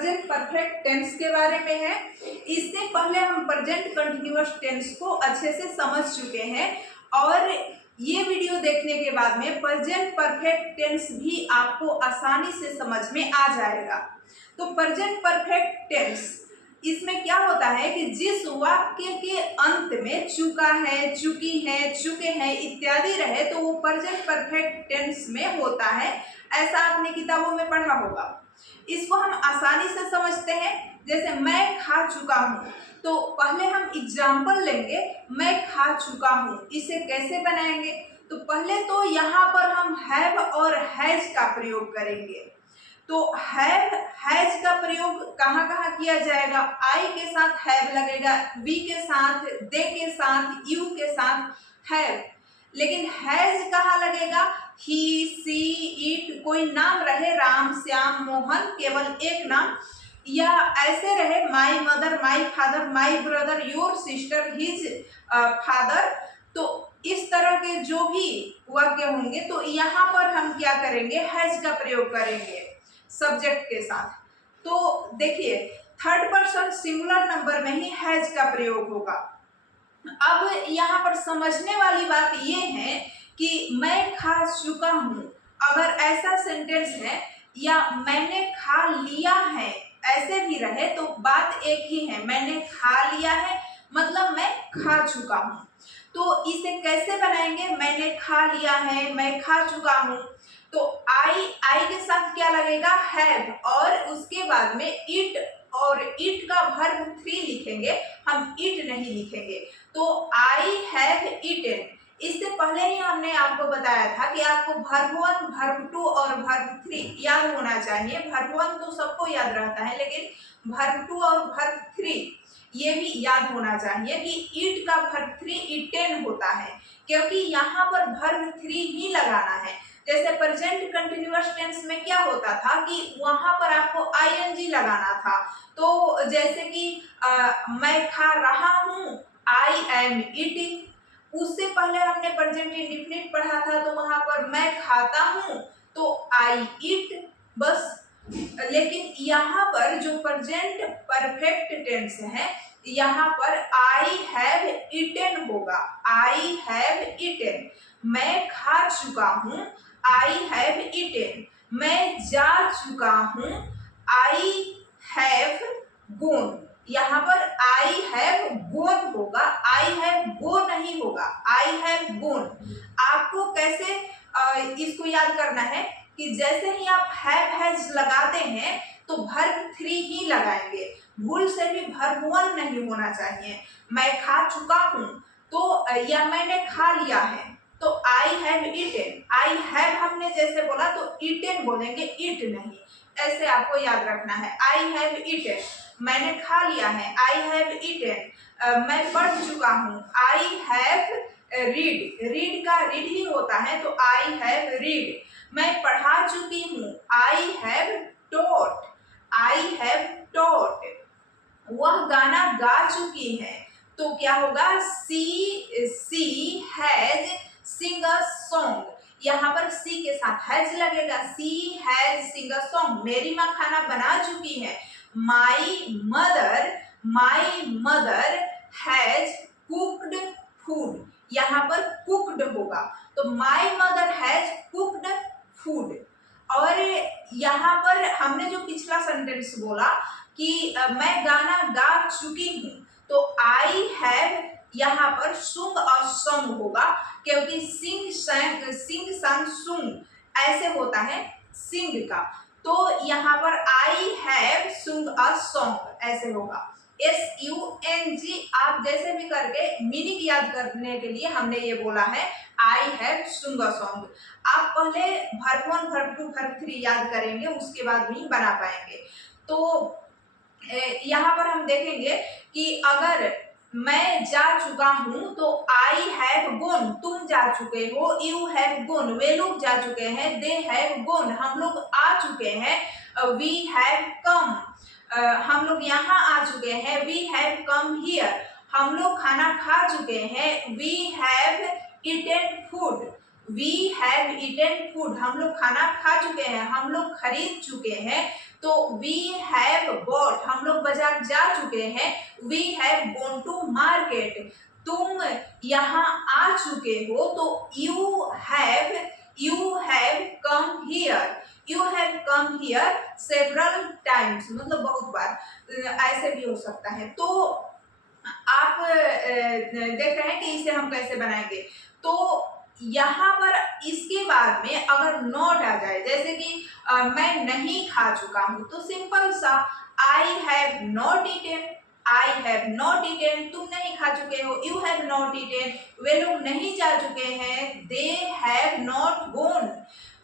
Present perfect tense के बारे में है। इससे पहले हम प्रेजेंट कंटिन्यूअस टेंस को अच्छे से समझ चुके हैं और ये वीडियो देखने के बाद में प्रेजेंट परफेक्ट टेंस भी आपको आसानी से समझ में आ जाएगा। तो प्रेजेंट परफेक्ट टेंस इसमें क्या होता है कि जिस वाक्य के अंत में चुका है, चुकी है, चुके हैं इत्यादि रहे तो वो प्रेजेंट परफेक्ट टेंस में होता है। ऐसा आपने किताबों में पढ़ा होगा। इसको हम आसानी से समझते हैं। जैसे मैं खा चुका हूँ, तो पहले हम एग्जाम्पल लेंगे, मैं खा चुका हूँ। इसे कैसे बनाएंगे? तो पहले तो यहाँ पर हम हैव और हैज का प्रयोग करेंगे। तो हैव हैज का प्रयोग कहाँ कहाँ किया जाएगा? आई के साथ हैव लगेगा, वी के साथ, दे के साथ, यू के साथ हैव। लेकिन हैज कहाँ लगेगा? ही, सी, इट, कोई नाम रहे, राम, श्याम, मोहन, केवल एक नाम, या ऐसे रहे माई mother, my father, my brother, your sister, his father. तो इस तरह के जो भी वाक्य होंगे तो यहाँ पर हम क्या करेंगे? हैज का प्रयोग करेंगे सब्जेक्ट के साथ। तो देखिए थर्ड पर्सन सिंगुलर नंबर में ही हैज का प्रयोग होगा। अब यहाँ पर समझने वाली बात ये है कि मैं खा चुका हूँ, अगर ऐसा सेंटेंस है, या मैंने खा लिया है ऐसे भी रहे तो बात एक ही है। मैंने खा लिया है मतलब मैं खा चुका हूँ। तो इसे कैसे बनाएंगे? मैंने खा लिया है, मैं खा चुका हूँ। तो आई के साथ क्या लगेगा? हैव, और उसके बाद में इट, और इट का वर्ब 3 लिखेंगे, हम इट नहीं लिखेंगे। तो आई हैव इटन। इससे पहले ही हमने आपको बताया था कि आपको वर्ब 1, वर्ब 2 और वर्ब 3 याद होना चाहिए। वर्ब 1 तो सबको याद रहता है, लेकिन वर्ब 2 और वर्ब 3 ये भी याद होना चाहिए कि ईट का वर्ब 3 इटेन होता है, क्योंकि यहाँ पर वर्ब 3 ही लगाना है। जैसे प्रेजेंट कंटिन्यूअस टेंस में क्या होता था कि वहां पर आपको आईएनजी लगाना था। तो जैसे कि मैं खा रहा हूँ, आई एम ईटिंग। उससे पहले हमने प्रेजेंट इंडेफिनिट पढ़ा था, तो वहां पर मैं खाता हूँ तो आई ईट, बस। लेकिन यहाँ पर जो प्रेजेंट परफेक्ट टेंस है, यहाँ पर आई हैव ईटेन होगा। आई हैव ईटेन, मैं खा चुका हूँ, आई हैव ईटेन। मैं जा चुका हूँ, आई हैव गोन। यहाँ पर आई हैव गोन होगा, आई हैव गो नहीं होगा, आई हैव गोन। आपको कैसे इसको याद करना है कि जैसे ही आप हैव हैज लगाते हैं तो वर्ब 3 ही लगाएंगे, भूल से भी वर्ब 1 नहीं होना चाहिए। मैं खा चुका हूँ तो या मैंने खा लिया है तो I have eaten. I have हमने जैसे बोला तो ईटेन बोलेंगे, ईट नहीं। ऐसे आपको याद रखना है। आई हैव ईटेन, मैंने खा लिया है, आई हैव ईटेन। मैं पढ़ चुका हूँ, आई हैव रीड। रीड का रीड ही होता है, तो आई हैव रीड। मैं पढ़ा चुकी हूँ, I have taught. I have taught. वह गाना गा चुकी है, तो क्या होगा? सी हैज सिंग अ सॉन्ग। यहाँ पर सी के साथ हैज लगेगा, सी हैज सिंग अ सॉन्ग। मेरी माँ खाना बना चुकी है, my mother has cooked food. यहाँ पर कुक्ड होगा, तो my mother has cooked food. और यहाँ पर हमने जो पिछला सेंटेंस बोला कि मैं गाना गा चुकी हूँ, तो आई हैव यहाँ पर सुंग और सॉन्ग होगा, क्योंकि सिंग संग सुंग ऐसे होता है सिंग का। तो यहाँ पर आई हैव सुंग अ सॉन्ग ऐसे होगा। SUNG आप जैसे भी करके मीनिंग याद करने के लिए हमने ये बोला है आई हैव सुंग अ सॉन्ग। आप पहले वर्ब 1, वर्ब 2, वर्ब 3 याद करेंगे, उसके बाद भी बना पाएंगे। तो यहाँ पर हम देखेंगे कि अगर मैं जा चुका हूँ तो आई हैव गोन, तुम जा चुके हो, यू हैव गोन, वे लोग जा चुके हैं, दे हैव गोन, हम लोग आ चुके हैं, वी हैव कम, हम लोग यहाँ आ चुके हैं, वी हैव कम हियर, हम लोग खाना खा चुके हैं, we have eaten food, we have eaten food, हम लोग खाना खा चुके हैं, हम लोग खरीद चुके हैं। तो वी हैव बॉट, हम लोग बाजार जा चुके हैं। We have gone to market, तुम यहाँ आ चुके हो। तो you have come here, you have come here several times, मतलब बहुत बार, ऐसे भी हो सकता है। तो आप देख रहे हैं कि इसे हम कैसे बनाएंगे। तो यहाँ पर इसके बाद में अगर नॉट आ जाए, जैसे कि मैं नहीं खा चुका हूँ, तो सिंपल सा I have not eaten, I have not eaten, तुम नहीं खा चुके हो। यू हैव नॉट ईटेन, वे लोग नहीं जा चुके हैं। दे हैव नॉट गोन,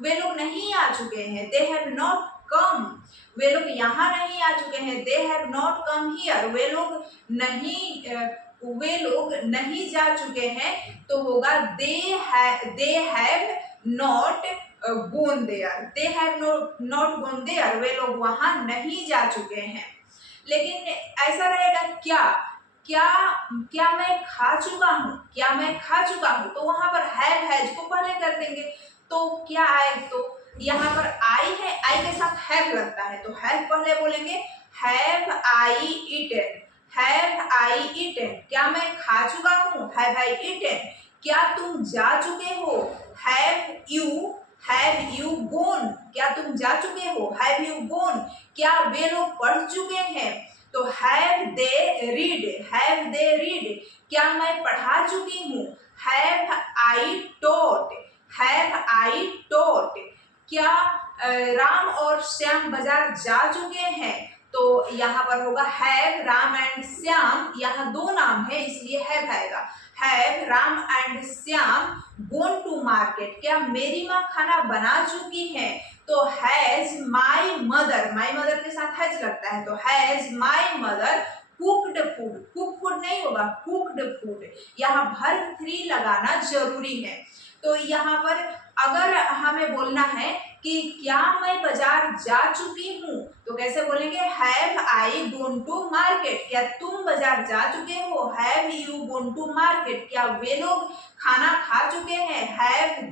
वे लोग नहीं आ चुके हैं। दे हैव नॉट कम, वे लोग यहाँ नहीं आ चुके हैं। They have not come here, वे लोग नहीं जा चुके हैं। तो होगा they have not gone there, they have not gone there, वे लोग वहां नहीं जा चुके हैं। लेकिन ऐसा रहेगा क्या, क्या मैं खा चुका हूँ, क्या मैं खा चुका हूँ, तो वहां पर हैज को पहले कर देंगे। तो क्या आए, तो यहाँ पर आई है, आई के साथ हैव लगता है, तो हैव पहले बोलेंगे। Have I eaten, have I eaten, क्या मैं खा चुका हूँ। हैव आई ईटेन, क्या तुम जा चुके हो। हैव यू गोन, क्या तुम जा चुके हो। हैव यू गोन, क्या वे लोग पढ़ चुके हैं। तो have they read, have they read, क्या मैं पढ़ा चुकी हूँ। Have I taught, have I taught, क्या राम और श्याम बाजार जा चुके हैं। तो यहाँ पर होगा हैव, राम एंड श्याम, यहाँ दो नाम है इसलिए हैव आएगा। Have Ram and Shyam gone to market, क्या मेरी माँ खाना बना चुकी है। तो has my mother, my mother के साथ हैज लगता है, तो has my mother cooked food, cook food नहीं होगा, कुक्ड फूड, यहाँ वर्ब 3 लगाना जरूरी है। तो यहाँ पर अगर हमें बोलना है कि क्या मैं बाजार जा चुकी हूँ, तो कैसे बोलेंगे। Have I gone to market, क्या तुम बाजार जा चुके हो। Have you gone to market, क्या वे लोग खाना खा चुके हैं। Have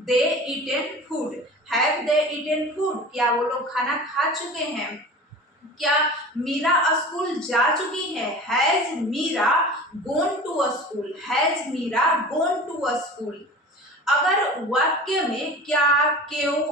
they eaten food, have they eaten food, क्या वो लोग खाना खा चुके हैं। क्या मीरा स्कूल जा चुकी है। Has Meera gone to a school, has Meera gone to a school. अगर वाक्य में क्या, क्यों,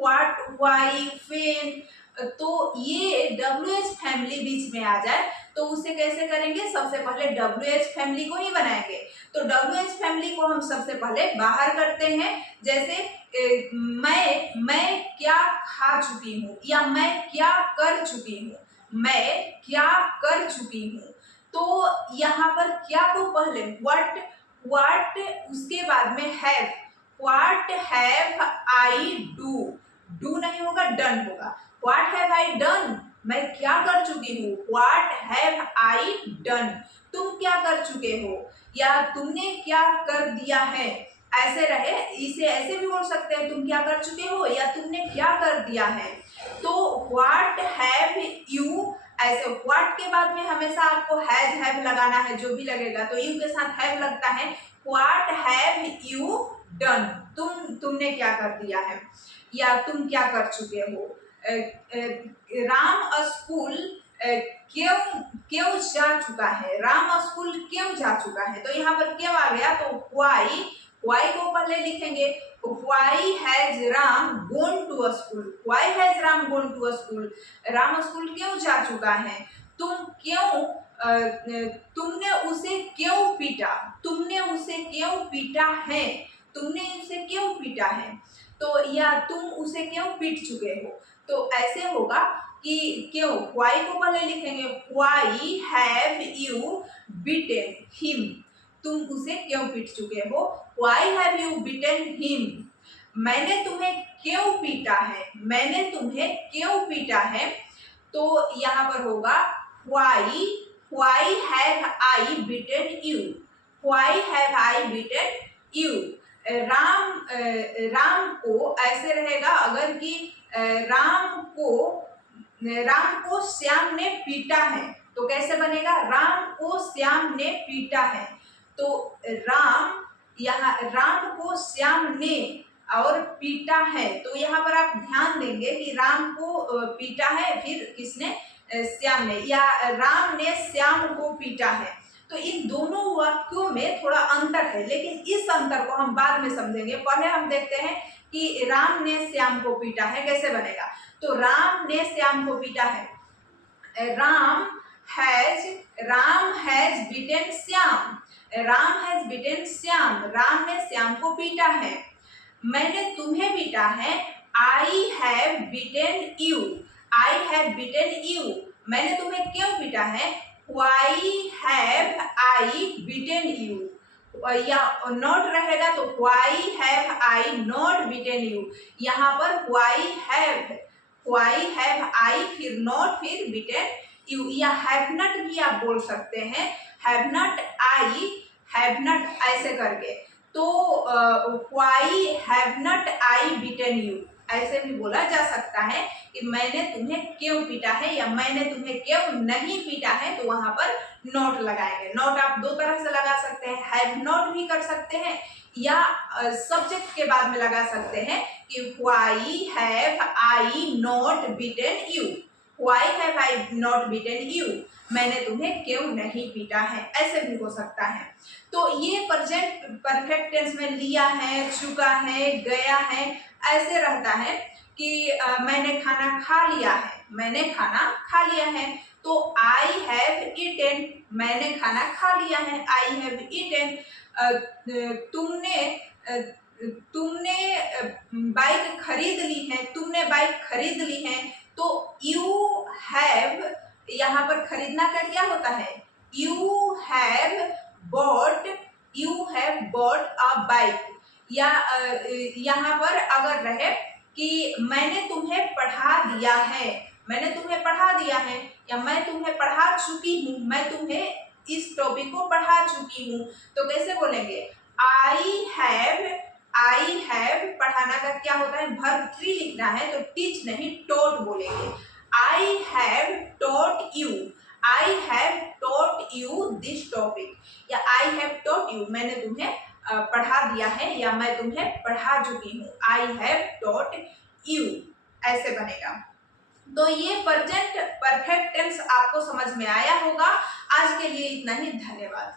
व्हाट, व्हाई, व्हेन, तो ये WH फैमिली बीच में आ जाए तो उसे कैसे करेंगे। सबसे पहले WH फैमिली को ही बनाएंगे। तो WH फैमिली को हम सबसे पहले बाहर करते हैं। जैसे मैं क्या खा चुकी हूँ या मैं क्या कर चुकी हूँ, मैं क्या कर चुकी हूँ। तो यहाँ पर क्या को पहले व्हाट उसके बाद में have, what have I do नहीं होगा, डन होगा। व्हाट हैव आई डन, मैं क्या कर चुकी हूँ। व्हाट हैव आई डन, तुम क्या कर चुके हो या तुमने क्या कर दिया है। ऐसे रहे, इसे ऐसे भी बोल सकते हैं, तुम क्या कर चुके हो या तुमने क्या कर दिया है। तो व्हाट हैव यू, ऐसे व्हाट के बाद में हमेशा आपको हैव लगाना है, जो भी लगेगा तो यू के साथ हैव लगता है। व्हाट हैव यू डन, तुमने क्या कर दिया है या तुम क्या कर चुके हो। राम स्कूल क्यों जा चुका है, राम स्कूल क्यों जा चुका है। तो यहाँ पर क्यों आ गया, तो वाई को पहले लिखेंगे। Why has Ram gone to a school, why has Ram gone to a school, Ram school क्यों जा चुका है। तुमने उसे क्यों पीटा, तुमने उसे क्यों पीटा है, तुमने उसे क्यों पीटा है। तो या तुम उसे क्यों पीट चुके हो। तो ऐसे होगा कि क्यों, वाई को पहले लिखेंगे। Why have you beaten him, तुम उसे क्यों पीट चुके हो। Why have you beaten him, मैंने तुम्हें क्यों पीटा है, मैंने तुम्हें क्यों पीटा है। तो यहाँ पर होगा why have I beaten you, why have I beaten you. Ram को ऐसे रहेगा अगर कि राम को श्याम ने पीटा है, तो कैसे बनेगा। राम को श्याम ने पीटा है, तो राम यहाँ राम को श्याम ने और पीटा है, तो यहाँ पर आप ध्यान देंगे कि राम को पीटा है, फिर किसने, श्याम ने, या राम ने श्याम को पीटा है। तो इन दोनों वाक्यों में थोड़ा अंतर है, लेकिन इस अंतर को हम बाद में समझेंगे। पहले हम देखते हैं कि राम ने श्याम को पीटा है कैसे बनेगा। तो राम ने श्याम को पीटा है, Ram has beaten Shyam, Ram has beaten Shyam, Ram ने श्याम को पीटा है। मैंने तुम्हें पीटा है, I have beaten you, I have beaten you, मैंने तुम्हें क्यों पीटा है, why have I beaten you, या नॉट रहेगा तो why have I not beaten you. यहाँ पर व्हाई हैव आई, फिर नॉट, फिर बीटन यू, या हैव नॉट भी आप बोल सकते हैं, have not I, have not ऐसे करके। तो why have not I beaten you ऐसे भी बोला जा सकता है कि मैंने तुम्हें क्यों पीटा है या मैंने तुम्हें क्यों नहीं पीटा है, तो वहां पर नॉट लगाएंगे। नॉट आप दो तरह से लगा सकते हैं, हैव नॉट भी कर सकते हैं या सब्जेक्ट के बाद में लगा सकते हैं कि why have I not beaten you, why have I not beaten you, मैंने तुम्हें क्यों नहीं पीटा है, ऐसे भी हो सकता है। तो ये प्रेजेंट परफेक्ट टेंस में लिया है, चुका है, गया है, ऐसे रहता है कि मैंने खाना खा लिया है, मैंने खाना खा लिया है। तो आई हैव ईटेन, मैंने खाना खा लिया है, आई हैव ईटेन। तुमने बाइक खरीद ली है, तुमने बाइक खरीद ली है। तो यू हैव, यहाँ पर खरीदना का क्या होता है, you have bought a bike, या यहाँ पर अगर रहे कि मैंने तुम्हें पढ़ा दिया है, मैंने तुम्हें पढ़ा दिया है, या मैं तुम्हें पढ़ा चुकी हूँ, मैं तुम्हें इस टॉपिक को पढ़ा चुकी हूँ, तो कैसे बोलेंगे, आई हैव पढ़ाना का क्या होता है, वर्ब थ्री लिखना है तो टीच नहीं टॉट बोलेंगे। I have taught you, I have taught you this topic, या आई हैव टॉट यू, मैंने तुम्हें पढ़ा दिया है या मैं तुम्हें पढ़ा चुकी हूँ, आई हैव टॉट यू, ऐसे बनेगा। तो ये प्रेजेंट परफेक्ट टेंस आपको समझ में आया होगा। आज के लिए इतना ही, धन्यवाद।